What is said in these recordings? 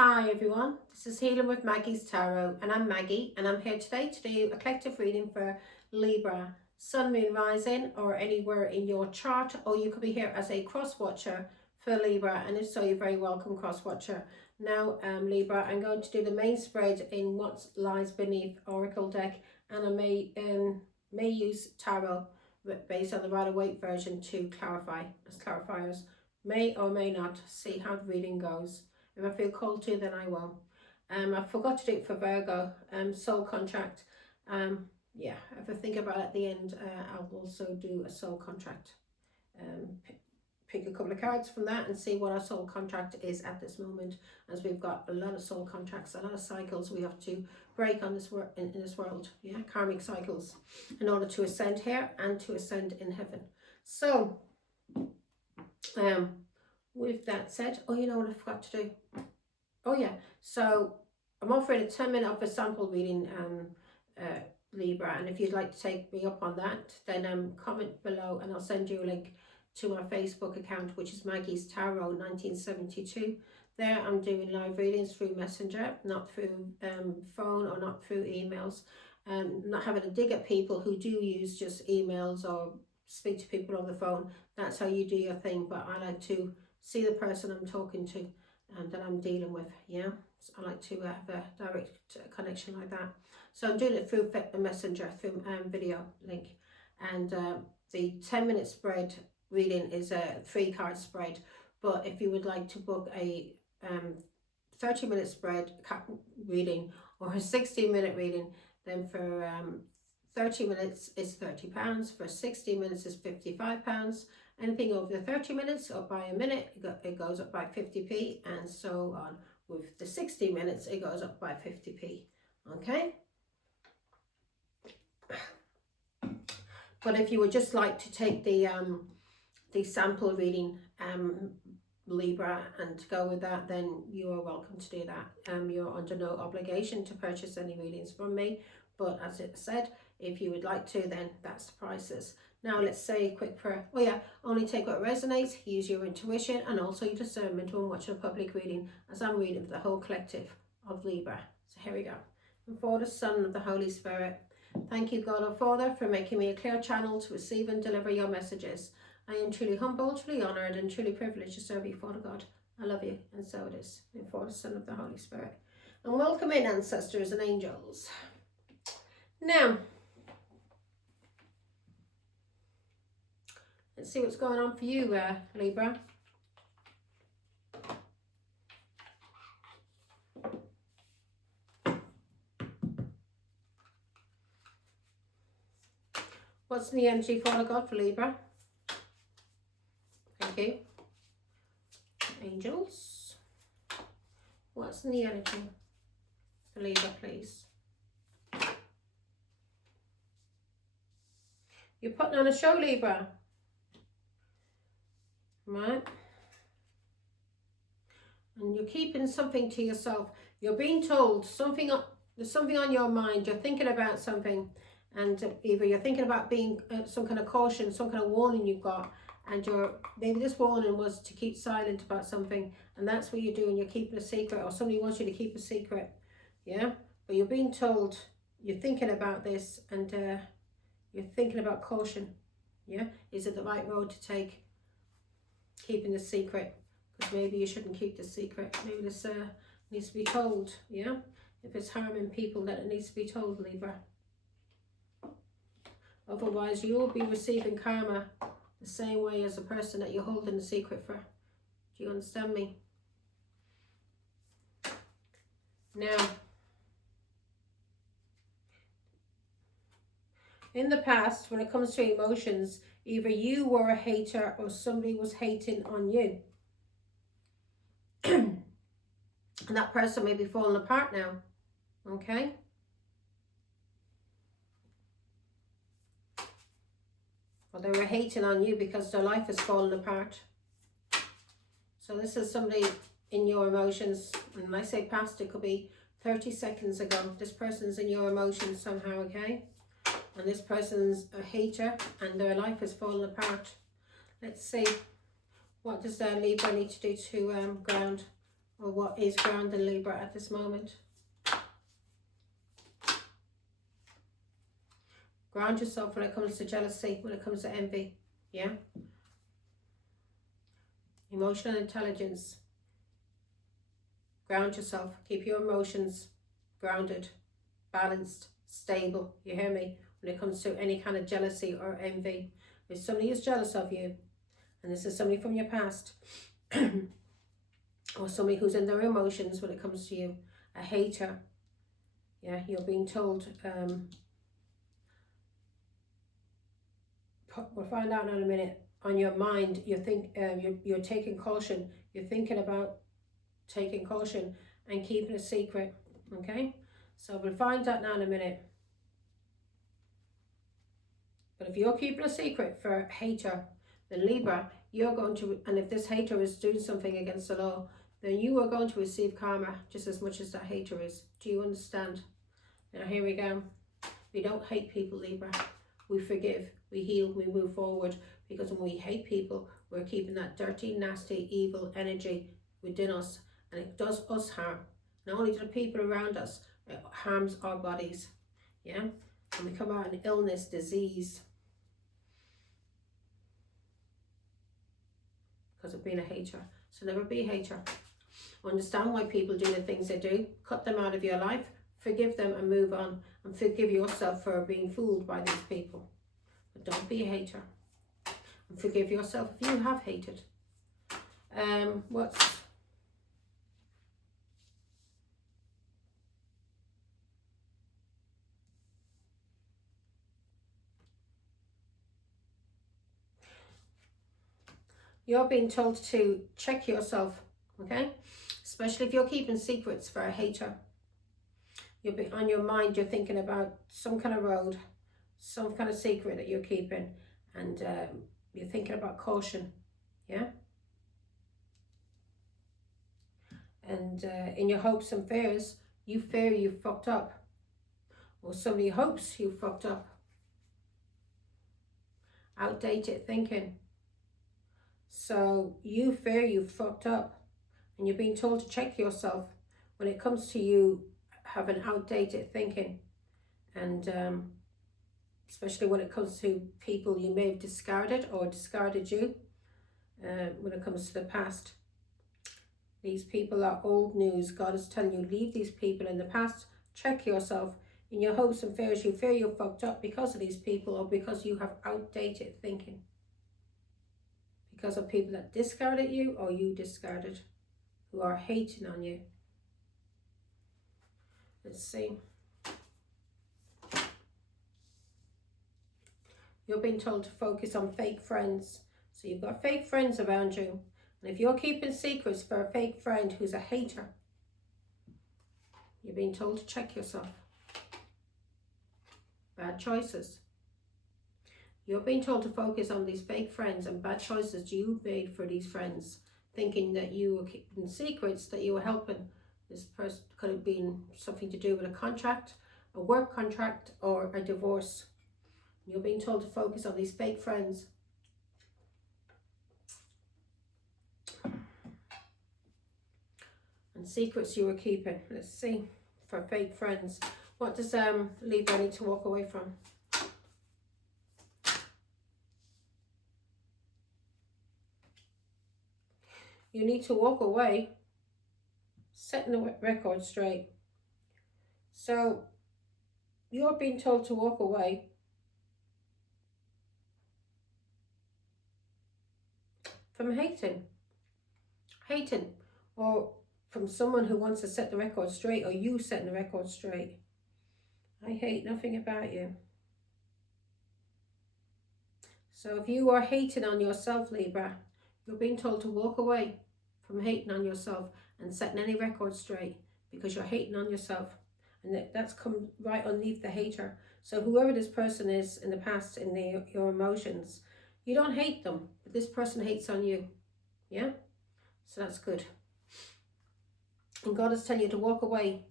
Hi everyone, this is Healing with Maggie's Tarot and I'm Maggie and I'm here today to do a collective reading for Libra, Sun, Moon, Rising or anywhere in your chart, or you could be here as a cross-watcher for Libra, and if so, you're very welcome, cross-watcher. Now Libra, I'm going to do the main spread in what lies beneath Oracle deck, and I may use tarot based on the Rider-Waite version to clarify as clarifiers. May or may not, see how the reading goes. If I feel called to, then I will. I forgot to do it for Virgo, soul contract. Yeah, if I think about it at the end, I'll also do a soul contract. Pick a couple of cards from that and see what our soul contract is at this moment, as we've got a lot of soul contracts, a lot of cycles we have to break on this in this world. Yeah, karmic cycles, in order to ascend here and to ascend in heaven. So, with that said, oh, you know what I forgot to do? Oh yeah, so I'm offering a 10-minute of a sample reading, Libra, and if you'd like to take me up on that, then comment below and I'll send you a link to my Facebook account, which is Maggie's Tarot 1972. There I'm doing live readings through Messenger, not through phone or not through emails, not having to dig at people who do use just emails or speak to people on the phone. That's how you do your thing, but I like to see the person I'm talking to and that I'm dealing with. Yeah, so I like to have a direct connection like that. So I'm doing it through the Messenger, through video link, and the 10-minute spread reading is a 3-card spread. But if you would like to book a 30-minute spread reading or a 60-minute reading, then for 30 minutes is £30, for 60 minutes is £55. Anything over the 30 minutes up by a minute, it goes up by 50p, and so on. With the 60 minutes, it goes up by 50p. Okay? But if you would just like to take the sample reading, Libra, and go with that, then you are welcome to do that. You're under no obligation to purchase any readings from me, but as it said, if you would like to, then that's the prices. Now let's say a quick prayer. Oh yeah, only take what resonates, use your intuition and also your discernment when watching a public reading, as I'm reading for the whole collective of Libra. So here we go. And for the Son and of the Holy Spirit, thank you, God our Father, for making me a clear channel to receive and deliver your messages. I am truly humbled, truly honoured and truly privileged to serve you, Father God. I love you, and so it is. And for the Son of the Holy Spirit. And welcome in, ancestors and angels. Now, let's see what's going on for you, Libra. What's in the energy, Father God, for Libra? Thank you. Angels. What's in the energy for Libra, please? You're putting on a show, Libra. Right? And you're keeping something to yourself. You're being told something, there's something on your mind. You're thinking about something, and either you're thinking about being some kind of caution, some kind of warning you've got, and maybe this warning was to keep silent about something, and that's what you're doing. You're keeping a secret, or somebody wants you to keep a secret. Yeah, but you're being told, you're thinking about this, and you're thinking about caution. Yeah, is it the right road to take? Keeping the secret, because maybe you shouldn't keep the secret. Maybe this needs to be told. Yeah, if it's harming people, that it needs to be told, Libra. Otherwise, you'll be receiving karma the same way as the person that you're holding the secret for. Do you understand me? Now, in the past, when it comes to emotions, either you were a hater or somebody was hating on you. And that person may be falling apart now. Okay? Or they were hating on you because their life is falling apart. So this is somebody in your emotions. And when I say past, it could be 30 seconds ago. This person's in your emotions somehow, okay? And this person's a hater and their life is falling apart. Let's see. What does Libra need to do to ground or what is grounding Libra at this moment? Ground yourself when it comes to jealousy, when it comes to envy. Yeah? Emotional intelligence. Ground yourself. Keep your emotions grounded, balanced, stable. You hear me? When it comes to any kind of jealousy or envy. If somebody is jealous of you, and this is somebody from your past, or somebody who's in their emotions when it comes to you, a hater, yeah, you're being told, we'll find out in a minute, on your mind, you're taking caution, you're thinking about taking caution and keeping a secret, okay? So we'll find out now in a minute. But if you're keeping a secret for a hater, then Libra, you're going to, and if this hater is doing something against the law, then you are going to receive karma just as much as that hater is. Do you understand? Now here we go. We don't hate people, Libra. We forgive, we heal, we move forward. Because when we hate people, we're keeping that dirty, nasty, evil energy within us. And it does us harm. Not only to the people around us, it harms our bodies. Yeah? And we come out in illness, disease. Because of being a hater. So never be a hater. Understand why people do the things they do. Cut them out of your life. Forgive them and move on. And forgive yourself for being fooled by these people. But don't be a hater. And forgive yourself if you have hated. You're being told to check yourself, okay? Especially if you're keeping secrets for a hater. You'll be on your mind, you're thinking about some kind of road, some kind of secret that you're keeping, and you're thinking about caution, yeah? And in your hopes and fears, you fear you fucked up, or somebody hopes you fucked up. Outdated thinking. So you fear you fucked up, and you're being told to check yourself when it comes to you having outdated thinking, and especially when it comes to people you may have discarded or discarded you. When it comes to the past, these people are old news. God is telling you, leave these people in the past. Check yourself. In your hopes and fears, you fear you're fucked up because of these people, or because you have outdated thinking. Because of people that discarded you, or you discarded, who are hating on you. Let's see. You're being told to focus on fake friends. So you've got fake friends around you. And if you're keeping secrets for a fake friend who's a hater, you're being told to check yourself. Bad choices. You're being told to focus on these fake friends and bad choices you made for these friends, thinking that you were keeping secrets, that you were helping. This person could have been something to do with a contract, a work contract, or a divorce. You're being told to focus on these fake friends. And secrets you were keeping. Let's see. For fake friends. What does Libra need to walk away from? You need to walk away, setting the record straight. So you're being told to walk away from hating, or from someone who wants to set the record straight, or you setting the record straight. I hate nothing about you. So if you are hating on yourself, Libra, you're being told to walk away from hating on yourself and setting any record straight, because you're hating on yourself, and that's come right underneath the hater. So whoever this person is in the past, in your emotions, you don't hate them, but this person hates on you. Yeah? So that's good. And God is telling you to walk away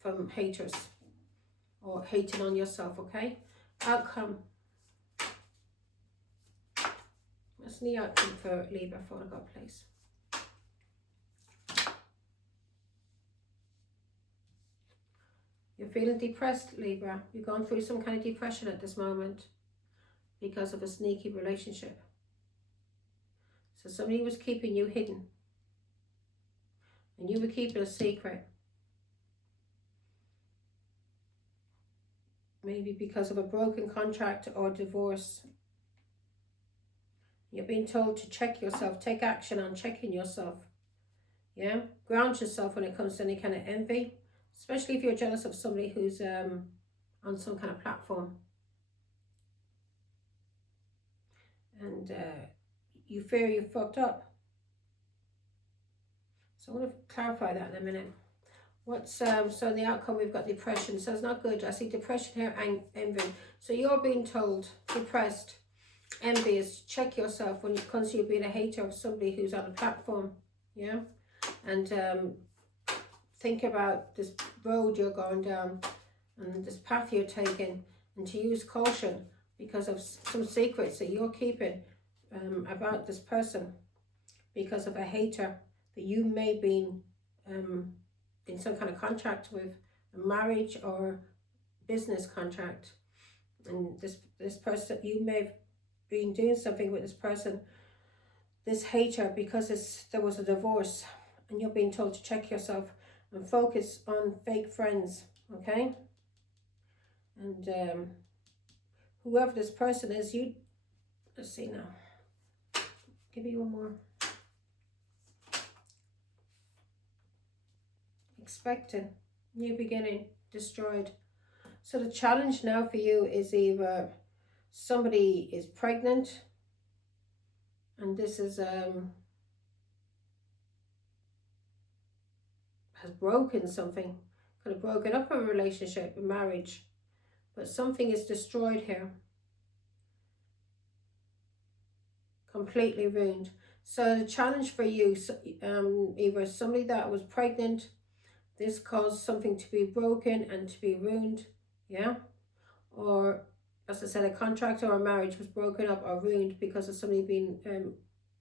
from haters or hating on yourself, okay? Outcome. What's the outcome for Libra for God, please? You're feeling depressed, Libra. You're going through some kind of depression at this moment because of a sneaky relationship. So somebody was keeping you hidden. And you were keeping a secret. Maybe because of a broken contract or divorce. You're being told to check yourself, take action on checking yourself. Yeah, ground yourself when it comes to any kind of envy, especially if you're jealous of somebody who's on some kind of platform. And you fear you fucked up. So I want to clarify that in a minute. What's so the outcome, we've got depression, so it's not good. I see depression here and envy. So you're being told, depressed, envious, check yourself when it comes to you being a hater of somebody who's on a platform. Yeah, and think about this road you're going down and this path you're taking, and to use caution because of some secrets that you're keeping about this person because of a hater that you may be in some kind of contract with, a marriage or business contract, and this person, you may have been doing something with this person, this hater, because there was a divorce, and you're being told to check yourself and focus on fake friends, okay? And whoever this person is, let's see now, give me one more. Expecting, new beginning, destroyed. So the challenge now for you is either somebody is pregnant, and this is has broken something, could have broken up a relationship, a marriage, but something is destroyed here, completely ruined. So the challenge for you, either somebody that was pregnant, this caused something to be broken and to be ruined, yeah, or as I said, a contract or a marriage was broken up or ruined because of somebody being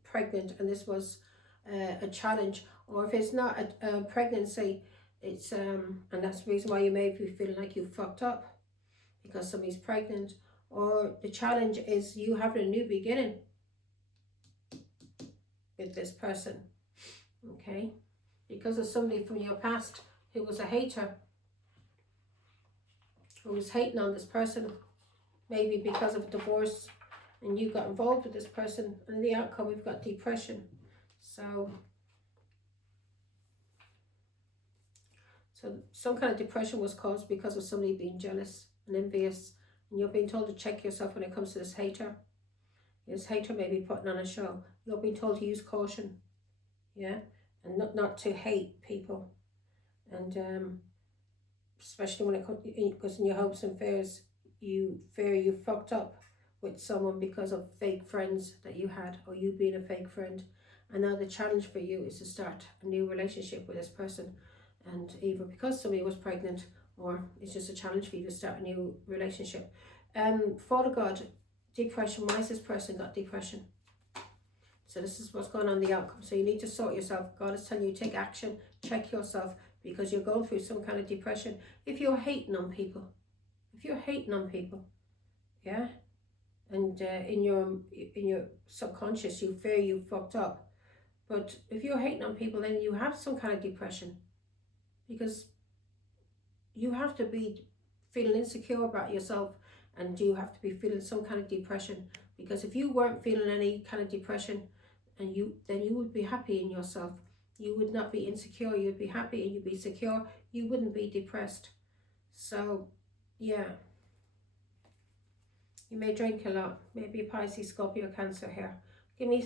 pregnant, and this was a challenge. Or if it's not a pregnancy, it's and that's the reason why you may be feeling like you fucked up because somebody's pregnant. Or the challenge is you having a new beginning with this person, okay, because of somebody from your past who was a hater, who was hating on this person, maybe because of divorce, and you got involved with this person, and the outcome, we've got depression. So some kind of depression was caused because of somebody being jealous and envious, and you're being told to check yourself when it comes to this hater. This hater may be putting on a show. You're being told to use caution, yeah, and not to hate people, and especially when it comes, because in your hopes and fears, you fear you fucked up with someone because of fake friends that you had, or you being a fake friend. And now the challenge for you is to start a new relationship with this person, and either because somebody was pregnant, or it's just a challenge for you to start a new relationship. Father God, depression. Why has this person got depression? So this is what's going on in the outcome. So you need to sort yourself. God is telling you, take action, check yourself, because you're going through some kind of depression. If you're hating on people, yeah, and in your subconscious you fear you fucked up. But if you're hating on people, then you have some kind of depression, because you have to be feeling insecure about yourself, and you have to be feeling some kind of depression. Because if you weren't feeling any kind of depression, and then you would be happy in yourself. You would not be insecure. You'd be happy and you'd be secure. You wouldn't be depressed. So, yeah. You may drink a lot. Maybe a Pisces, Scorpio, Cancer here. Give me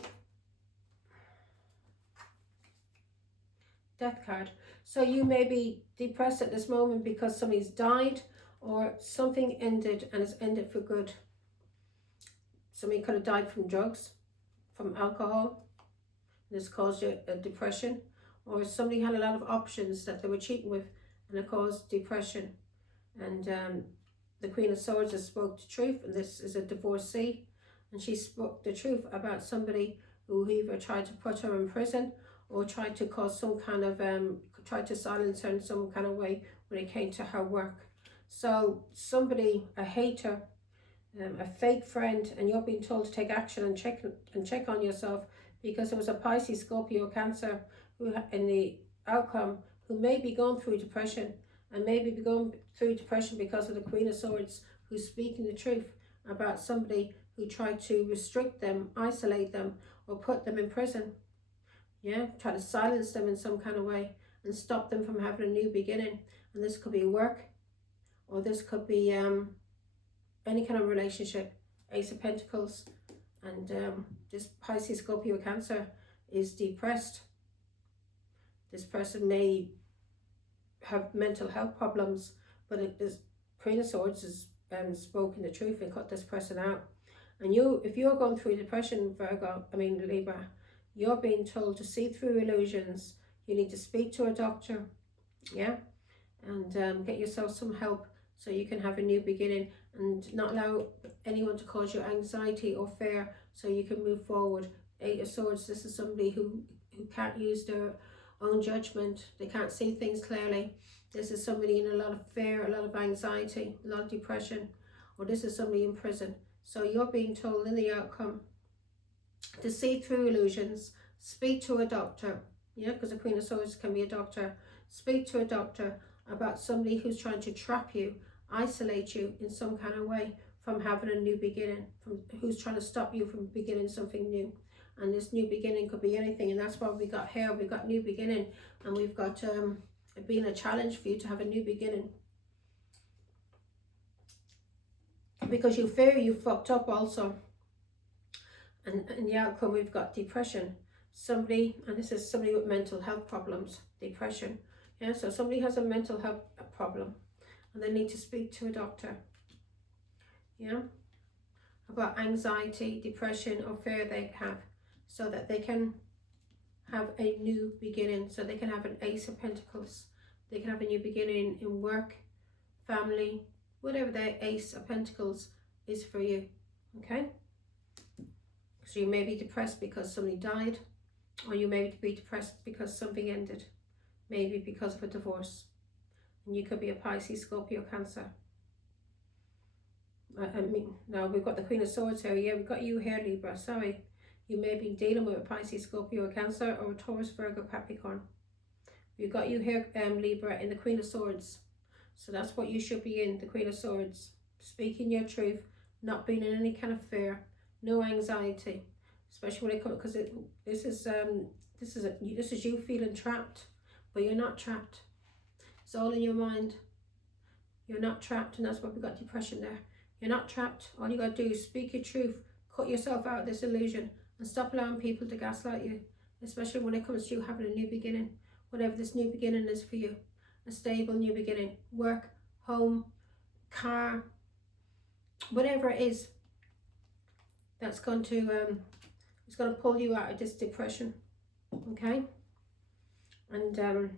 Death card. So you may be depressed at this moment because somebody's died, or something ended and it's ended for good. Somebody could have died from drugs, from alcohol. This caused you a depression. Or somebody had a lot of options that they were cheating with, and it caused depression. And the Queen of Swords has spoke the truth, and this is a divorcee, and she spoke the truth about somebody who either tried to put her in prison, or tried to cause some kind of, tried to silence her in some kind of way when it came to her work. So somebody, a hater, a fake friend, and you're being told to take action and check on yourself, because there was a Pisces, Scorpio, Cancer who in the outcome who may be going through depression, and maybe be going through depression because of the Queen of Swords, who's speaking the truth about somebody who tried to restrict them, isolate them, or put them in prison. Yeah, try to silence them in some kind of way and stop them from having a new beginning. And this could be work, or this could be any kind of relationship. Ace of Pentacles, and this Pisces, Scorpio, Cancer is depressed. This person may have mental health problems, but this Queen of Swords has spoken the truth and cut this person out. And if you're going through depression, Libra, you're being told to see through illusions. You need to speak to a doctor, yeah, and get yourself some help so you can have a new beginning, and not allow anyone to cause you anxiety or fear, so you can move forward. Eight of Swords, this is somebody who can't use their own judgment. They can't see things clearly. This is somebody in a lot of fear, a lot of anxiety, a lot of depression, or this is somebody in prison. So you're being told in the outcome to see through illusions, speak to a doctor, yeah, because the Queen of Swords can be a doctor. Speak to a doctor about somebody who's trying to trap you, isolate you in some kind of way from having a new beginning, from who's trying to stop you from beginning something new. And this new beginning could be anything, and that's what we got here. We've got new beginning, and we've got it being a challenge for you to have a new beginning, because you fear you fucked up also. And in the outcome, we've got depression. Somebody, and this is somebody with mental health problems, depression. Yeah, so somebody has a mental health problem, and they need to speak to a doctor, yeah, about anxiety, depression, or fear they have, so that they can have a new beginning, so they can have an Ace of Pentacles. They can have a new beginning in work, family, whatever their Ace of Pentacles is for you, okay? So you may be depressed because somebody died, or you may be depressed because something ended, maybe because of a divorce. And you could be a Pisces, Scorpio, Cancer. Now we've got the Queen of Swords here. Yeah, we've got you here, Libra. Sorry. You may be dealing with a Pisces, Scorpio, Cancer, or a Taurus, Virgo, Capricorn. We've got you here, Libra, in the Queen of Swords. So that's what you should be in, the Queen of Swords. Speaking your truth, not being in any kind of fear, no anxiety, especially when it comes, because this is you feeling trapped, but you're not trapped. It's all in your mind. You're not trapped, and that's why we got depression there. You're not trapped. All you got to do is speak your truth, cut yourself out of this illusion, and stop allowing people to gaslight you, especially when it comes to you having a new beginning, whatever this new beginning is for you. A stable new beginning, work, home, car, whatever it is that's going to it's going to pull you out of this depression, okay? And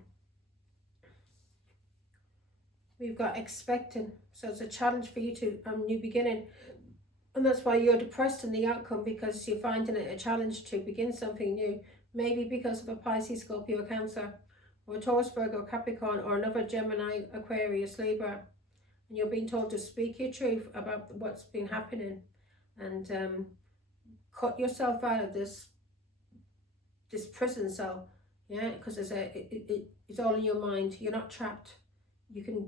we've got expecting, so it's a challenge for you to new beginning, and that's why you're depressed in the outcome, because you're finding it a challenge to begin something new, maybe because of a Pisces, Scorpio, Cancer, or a Taurus, Virgo, Capricorn, or another Gemini, Aquarius, Libra, and you're being told to speak your truth about what's been happening, and cut yourself out of this prison cell, yeah, because it's all in your mind. You're not trapped. You can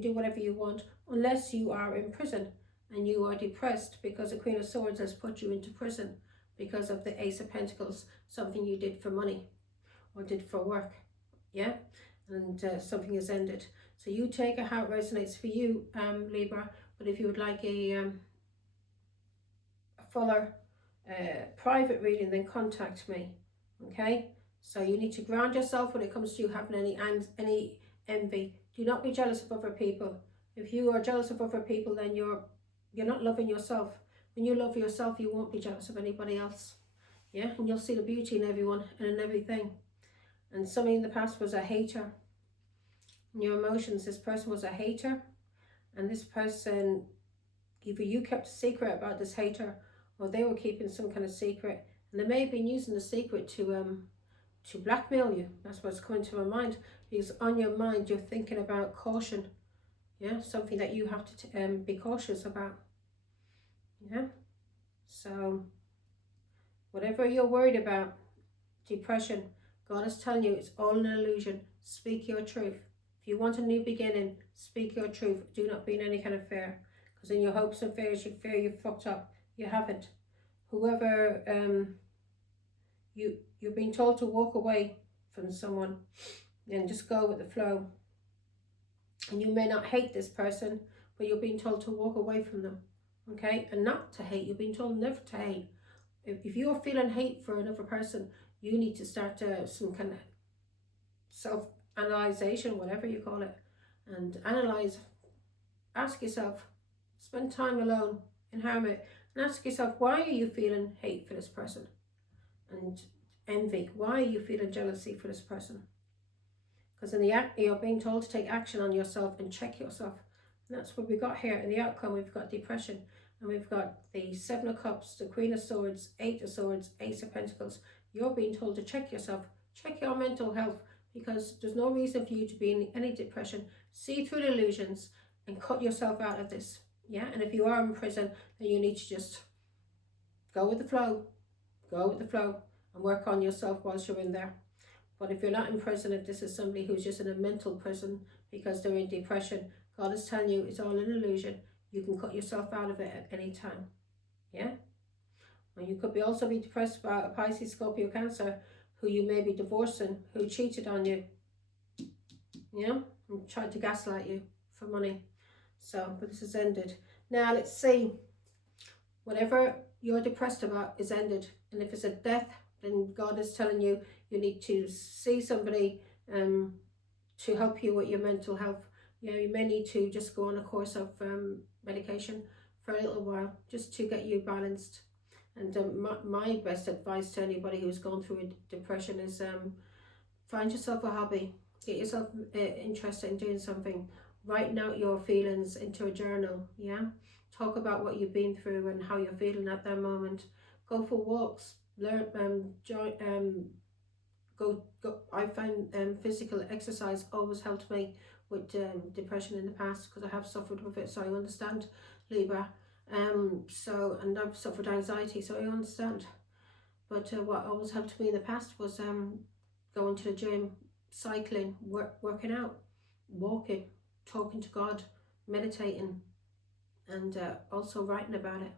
do whatever you want, unless you are in prison and you are depressed because the Queen of Swords has put you into prison because of the Ace of Pentacles, something you did for money or did for work, yeah, and something has ended. So you take it how it resonates for you, Libra. But if you would like a fuller private reading, then contact me, okay? So you need to ground yourself when it comes to you having any envy. Do not be jealous of other people. If you are jealous of other people, then you're not loving yourself. When you love yourself, you won't be jealous of anybody else, yeah, and you'll see the beauty in everyone and in everything. And somebody in the past was a hater. In your emotions, this person was a hater, and this person, either you kept a secret about this hater, or they were keeping some kind of secret, and they may have been using the secret to to blackmail you. That's what's coming to my mind, because on your mind you're thinking about caution. Yeah, something that you have to be cautious about. Yeah, so whatever you're worried about, depression, God is telling you it's all an illusion. Speak your truth. If you want a new beginning, speak your truth. Do not be in any kind of fear, because in your hopes and fears, you fear you've fucked up. You haven't. Whoever you're being told to walk away from someone and just go with the flow. And you may not hate this person, but you're being told to walk away from them. Okay, and not to hate. You're being told never to hate. If you're feeling hate for another person, you need to start some kind of self-analyzation, whatever you call it, and analyze. Ask yourself, spend time alone in hermit, and ask yourself, why are you feeling hate for this person and envy? Why are you feeling jealousy for this person? Because in the act, you're being told to take action on yourself and check yourself. And that's what we got here. In the outcome, we've got depression. And we've got the Seven of Cups, the Queen of Swords, Eight of Swords, Ace of Pentacles. You're being told to check yourself. Check your mental health. Because there's no reason for you to be in any depression. See through the illusions and cut yourself out of this. Yeah? And if you are in prison, then you need to just go with the flow. Go with the flow and work on yourself whilst you're in there. But if you're not in prison, if this is somebody who's just in a mental prison because they're in depression, God is telling you it's all an illusion. You can cut yourself out of it at any time. Yeah? And you could also be depressed about a Pisces, Scorpio, Cancer who you may be divorcing, who cheated on you. Yeah? And tried to gaslight you for money. So, but this has ended. Now let's see. Whatever you're depressed about is ended. And if it's a death, then God is telling you you need to see somebody to help you with your mental health. You know, you may need to just go on a course of medication for a little while just to get you balanced. And my best advice to anybody who's gone through a depression is find yourself a hobby. Get yourself interested in doing something. Write out your feelings into a journal. Yeah, talk about what you've been through and how you're feeling at that moment. Go for walks. Learn, go. I find physical exercise always helped me with depression in the past, because I have suffered with it, so I understand, Libra. And I've suffered anxiety, so I understand. But what always helped me in the past was going to the gym, cycling, working out, walking, talking to God, meditating, and also writing about it.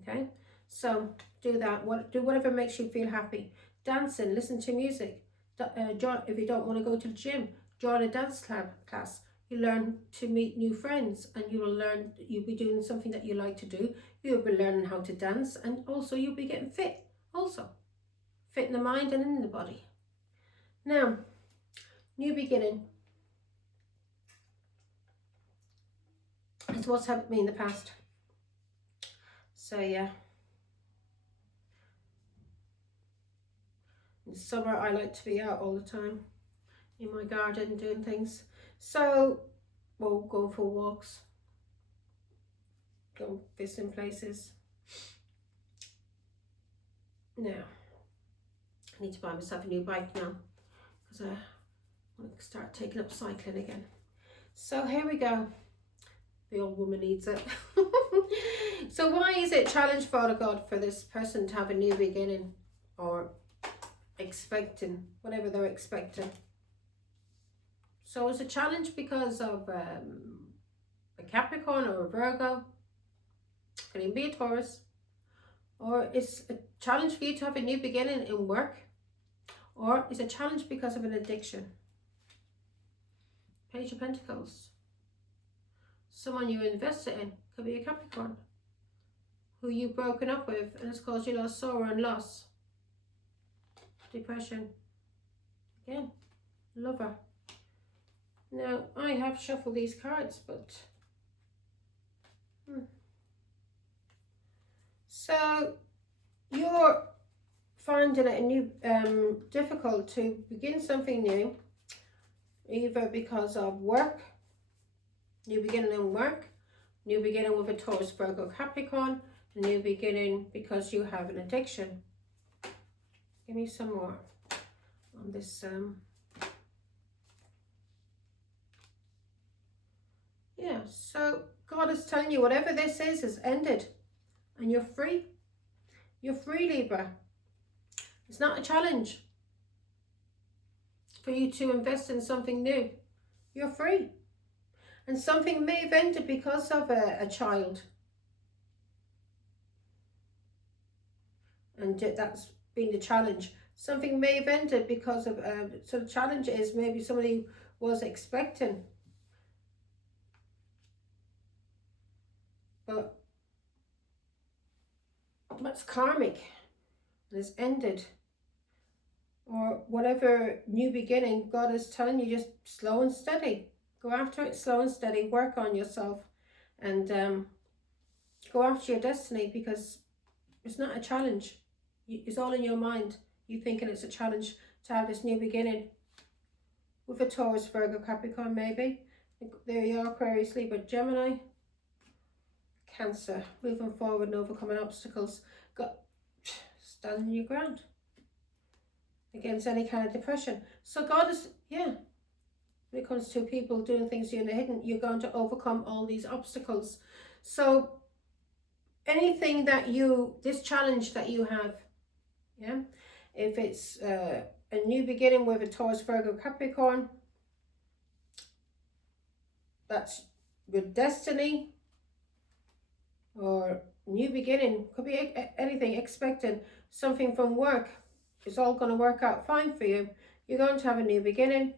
Okay, so do that. Do whatever makes you feel happy. Dancing, listen to music. If you don't want to go to the gym, join a dance class. You learn to meet new friends, and you'll be doing something that you like to do. You'll be learning how to dance, and also you'll be getting fit. Also, fit in the mind and in the body. Now, new beginning. It's what's helped me in the past. So yeah. In summer, I like to be out all the time in my garden doing things. So, well, going for walks, go visiting places. Now, I need to buy myself a new bike now, because I want to start taking up cycling again. So here we go. The old woman needs it. So why is it challenge, Father God, for this person to have a new beginning, or expecting, whatever they're expecting? So it's a challenge because of a Capricorn or a Virgo. Could even be a Taurus. Or it's a challenge for you to have a new beginning in work. Or it's a challenge because of an addiction. Page of Pentacles. Someone you invested in could be a Capricorn, who you've broken up with, and it's caused you a lot of sorrow and loss. Depression. Again, Lover. Now, I have shuffled these cards, but so you're finding it a new difficult to begin something new, either because of work, new beginning in work, new beginning with a Taurus, Virgo, Capricorn, new beginning because you have an addiction. Give me some more. on this. Yeah, so God is telling you whatever this is ended, and you're free. You're free, Libra. It's not a challenge for you to invest in something new. You're free. And something may have ended because of a child. And that's been the challenge. Something may have ended because of, so the challenge is maybe somebody was expecting. But that's karmic. And it's ended. Or whatever new beginning, God is telling you, just slow and steady. Go after it slow and steady. Work on yourself. And go after your destiny, because it's not a challenge. It's all in your mind. You thinking it's a challenge to have this new beginning. With a Taurus, Virgo, Capricorn maybe. There you are, Aquarius, Libra, Gemini, Cancer. Moving forward and overcoming obstacles. Standing your ground against any kind of depression. So God is, yeah, when it comes to people doing things in the hidden, you're going to overcome all these obstacles. So anything that this challenge that you have, yeah, if it's a new beginning with a Taurus, Virgo, Capricorn, that's your destiny, or new beginning, could be anything, expecting something from work. It's all going to work out fine for you. You're going to have a new beginning,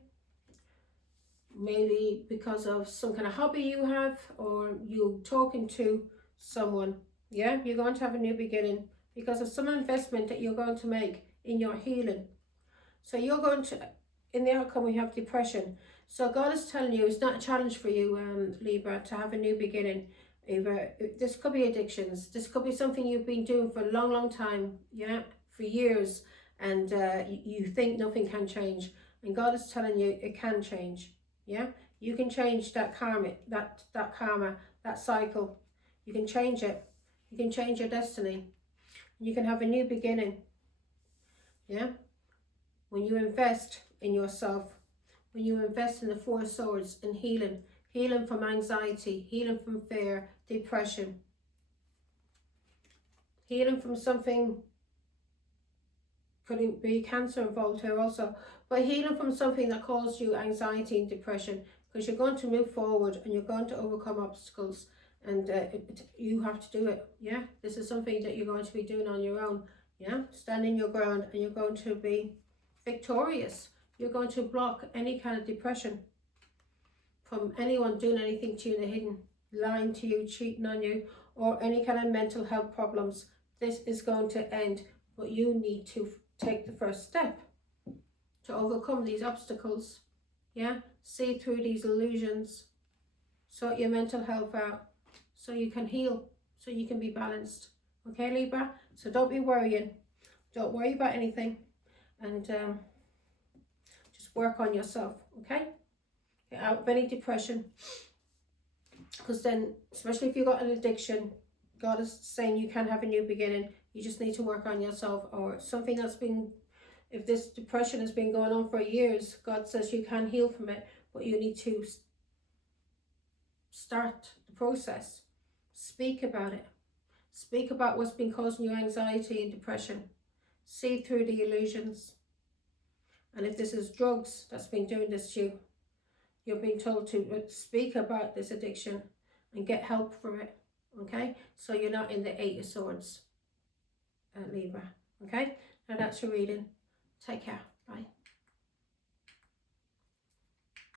maybe because of some kind of hobby you have, or you talking to someone. Yeah, you're going to have a new beginning because of some investment that you're going to make in your healing. So you're going to, in the outcome we have depression. So God is telling you it's not a challenge for you, Libra, to have a new beginning. Either this could be addictions, this could be something you've been doing for a long time, yeah, for years, and you think nothing can change, and God is telling you it can change. Yeah, you can change that karma, that cycle. You can change it. You can change your destiny. You can have a new beginning. Yeah, when you invest in yourself, when you invest in the Four of Swords and healing from anxiety, healing from fear, depression, healing from something, could be cancer involved here also, but healing from something that caused you anxiety and depression, because you're going to move forward and you're going to overcome obstacles, and you have to do it. Yeah, this is something that you're going to be doing on your own. Yeah, standing your ground, and you're going to be victorious. You're going to block any kind of depression from anyone doing anything to you in the hidden, lying to you, cheating on you, or any kind of mental health problems. This is going to end, but you need to take the first step to overcome these obstacles. Yeah, see through these illusions, sort your mental health out, so you can heal, so you can be balanced. Okay, Libra? So don't be worrying. Don't worry about anything, and just work on yourself, okay? Get out of any depression, because then, especially if you've got an addiction, God is saying you can have a new beginning. You just need to work on yourself, or something that's been, if this depression has been going on for years, God says you can heal from it, but you need to start the process. Speak about it. Speak about what's been causing you anxiety and depression. See through the illusions. And if this is drugs that's been doing this to you, you're being told to speak about this addiction and get help for it. Okay? So you're not in the Eight of Swords, Libra. Okay? Now that's your reading. Take care. Bye.